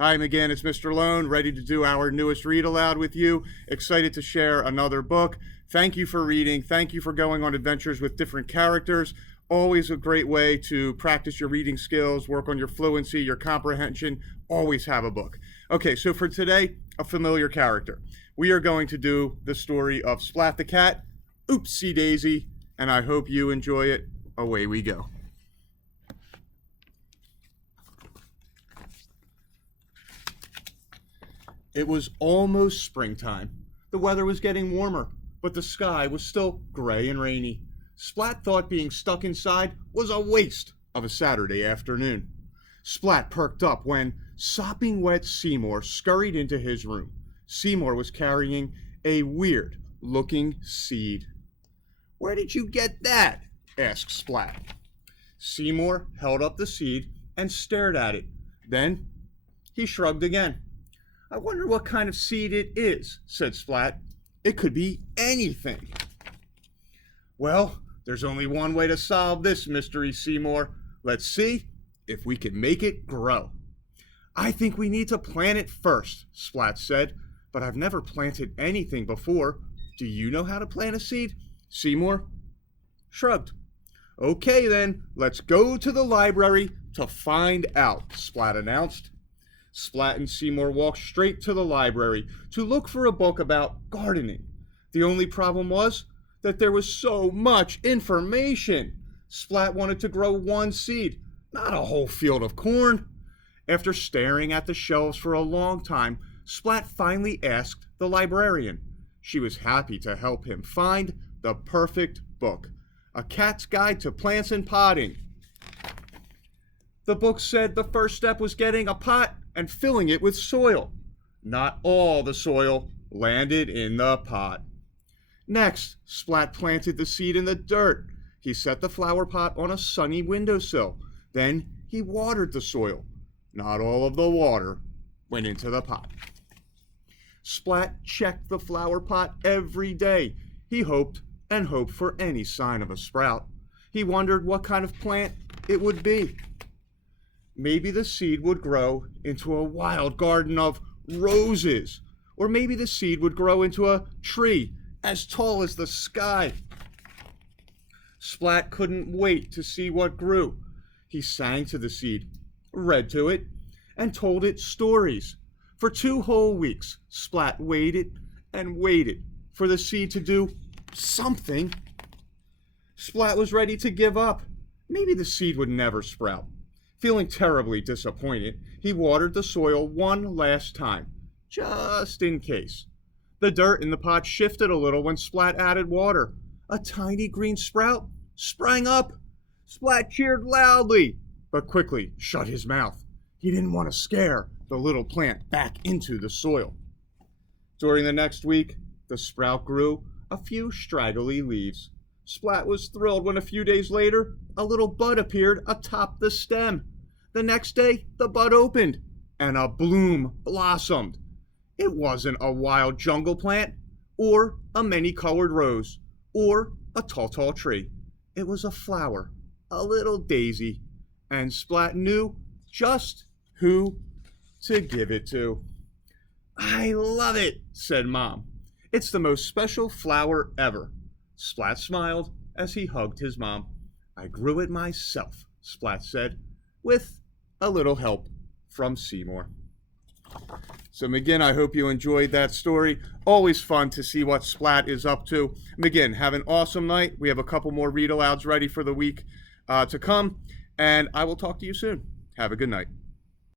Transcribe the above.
Hi again, it's Mr. Lohn, ready to do our newest read aloud with you. Excited to share another book. Thank you for reading. Thank you for going on adventures with different characters. Always a great way to practice your reading skills, work on your fluency, your comprehension. Always have a book. Okay, so for today, a familiar character. We are going to do the story of Splat the cat, Oopsie-Daisy, and I hope you enjoy it. Away we go. It was almost springtime. The weather was getting warmer, but the sky was still gray and rainy. Splat thought being stuck inside was a waste of a Saturday afternoon. Splat perked up when sopping wet Seymour scurried into his room. Seymour was carrying a weird-looking seed. "Where did you get that?" asked Splat. Seymour held up the seed and stared at it. Then he shrugged again. "I wonder what kind of seed it is," said Splat. "It could be anything." "Well, there's only one way to solve this mystery, Seymour. Let's see if we can make it grow." "I think we need to plant it first," Splat said, "but I've never planted anything before. Do you know how to plant a seed?" Seymour shrugged. "Okay then, let's go to the library to find out," Splat announced. Splat and Seymour walked straight to the library to look for a book about gardening. The only problem was that there was so much information. Splat wanted to grow one seed, not a whole field of corn. After staring at the shelves for a long time, Splat finally asked the librarian. She was happy to help him find the perfect book, A Cat's Guide to Plants and Potting. The book said the first step was getting a pot and filling it with soil. Not all the soil landed in the pot. Next, Splat planted the seed in the dirt. He set the flower pot on a sunny windowsill. Then he watered the soil. Not all of the water went into the pot. Splat checked the flower pot every day. He hoped and hoped for any sign of a sprout. He wondered what kind of plant it would be. Maybe the seed would grow into a wild garden of roses, or maybe the seed would grow into a tree as tall as the sky. Splat couldn't wait to see what grew. He sang to the seed, read to it, and told it stories. For 2 whole weeks, Splat waited and waited for the seed to do something. Splat was ready to give up. Maybe the seed would never sprout. Feeling terribly disappointed, he watered the soil one last time, just in case. The dirt in the pot shifted a little when Splat added water. A tiny green sprout sprang up. Splat cheered loudly, but quickly shut his mouth. He didn't want to scare the little plant back into the soil. During the next week, the sprout grew a few straggly leaves. Splat was thrilled when a few days later, a little bud appeared atop the stem. The next day, the bud opened, and a bloom blossomed. It wasn't a wild jungle plant, or a many-colored rose, or a tall tree. It was a flower, a little daisy, and Splat knew just who to give it to. "I love it," said Mom. "It's the most special flower ever." Splat smiled as he hugged his mom. "I grew it myself," Splat said, with a little help from Seymour. So McGinn, I hope you enjoyed that story. Always fun to see what Splat is up to. McGinn, have an awesome night. We have a couple more read-alouds ready for the week to come, and I will talk to you soon. Have a good night.